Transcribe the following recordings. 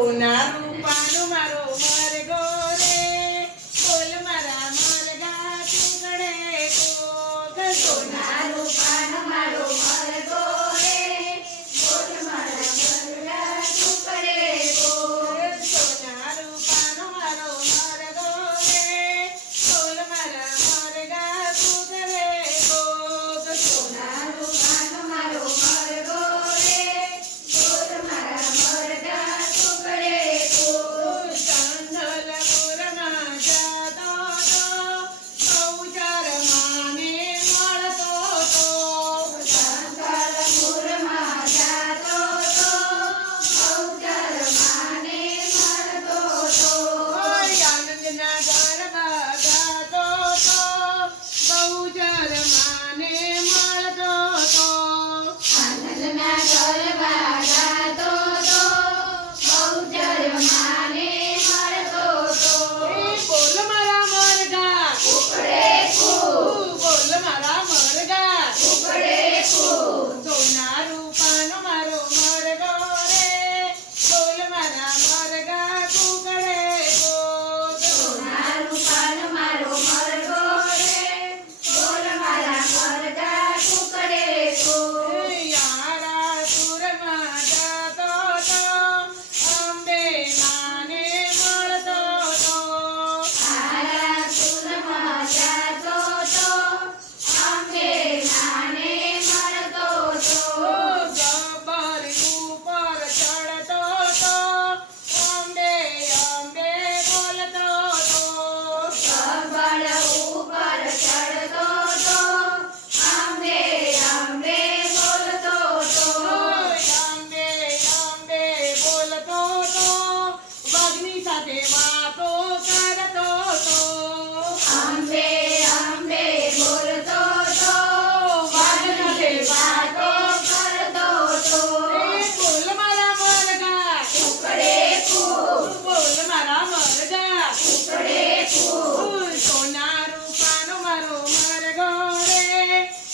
સોના રૂપાનો મારો મરઘો રે, બોલ મારા મરઘા ટુકડે કોક. સોના રૂપાનો મારો મરઘો રે, બોલ મારા મરઘા ટુકડે કોક. સોના રૂપાનો મારો મરઘો રે, બોલ મારા મરઘા ટુકડે કોક. સોના રૂપાનો મારો મરઘો રે, બોલ મારા મરઘા ટુકડે કોક. ચંદલપુરમાં જતો તો બહુચર માને મળતો તો. સંકલપુરમાં જાતો તો બહુચર માને મળતો તો. આનંદના ગરબા ગાતો તો બહુચર માને મળતો તો. આનંદના ગરબા ગાતો તો બહુચર માને મળતો તો. બોલ મારા મરઘા ટુકડે કોક, બોલ મારા મરઘા. ટુકડે કોક. સોના રૂપાનો મારો મરઘો રે, બોલ મારા મરઘા ટુકડે કોક. સોના રૂપાનો મારો મરઘો રે, બોલ મારા મરઘા ટુકડે કોક. યારા સુરમાં જતો તો અંબે માને મળતો તો. તારા સુરમાં જાતો તો અંબે માને મળતો તો. ગબ્બર ઉપર ચડતો તો અંબે અંબે બોલતો તો. ગબ્બર ઉપર ચડતો તો અંબે અંબે બોલતો તો. અંબે અંબે બોલતો તો વાઘની સાથે વાતો કરતો તો. અંબે અંબે બોલતો તો વાઘની વાતો કરતો તો. બોલ મારા મરઘા ટુકડે કોક, બોલ મારા મરઘા. ટુકડે કોક. સોના રૂપાનો મારો મરઘો રે,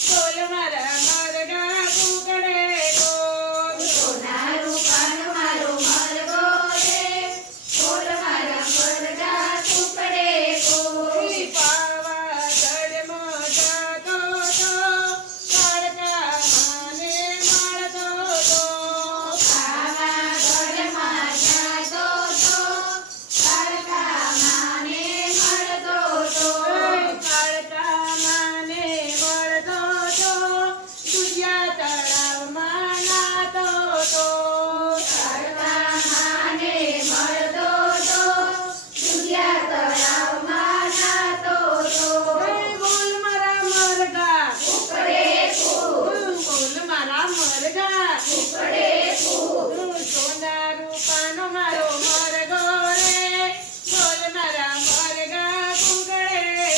બોલ મારા મરઘા ટુકડે કોક. સોના રૂપાનો મારો મરઘો રે, બોલ મારા મરઘા ટુકડે કોક. પાવાગઢમાં જતો તો કાળકા માને મળતો તો. પાવાગઢમાં જાતો તો કાળકા માને મળતો તો. કાળકા માને મળતો તો દુધિયા તળાવમાં નાતો તો. કાળકા માને મળતો તો દુધિયા તળાવમાં નાતો તો. બોલ મારા મરઘા ટુકડે કોક, બોલ મારા મરઘા. ટુકડે કોક. સોના રૂપાનો મારો મરઘો રે, બોલ મારા મરઘા ટુકડે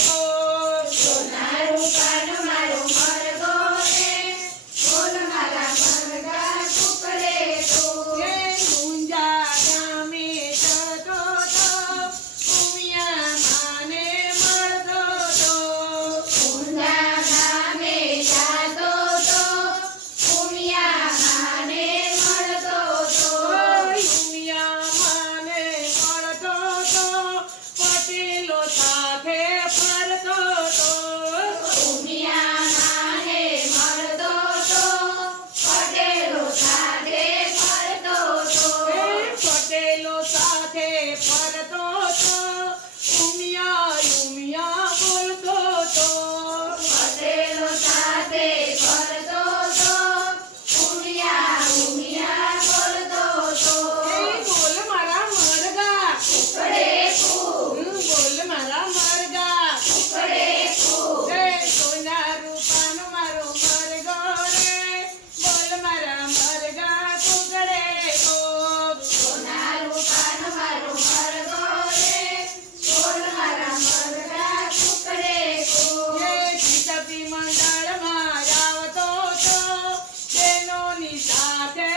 કોક. સોના રૂપાનો મારો મરઘો રે, બોલ મારા મરઘા ટુકડે કોક. મુંજા ગામે જતો તો ઉમિયા માને મળતો તો. ઊંઝા ગામે જાતો તો ઉમિયા માને મળતો તો. ઉમિયા માને મળતો તો પટેલો સાથે ફરતો તો. ઉમિયા માને મળતો તો પટેલો સાથે ફરતો તો. પટેલો સાથે ફરતો તો ઉમિયા ઉમિયા બોલતો તો. પટેલો સાથે ફરતો તો ઉમિયા ઉમિયા બોલતો તો. બોલ મારા મરઘા ટુકડે કોક, બોલ મારા મરઘા. ટુકડે કોક. સોના રૂપાનો મારો મરઘો રે, બોલ મારા મરઘા ટુકડે કોક. સોના રૂપાનો મારો મરઘો રે, બોલ મારા મરઘા ટુકડે કોક. ચિતપી મંડળમાં આવતો તો બહેનોની સાથે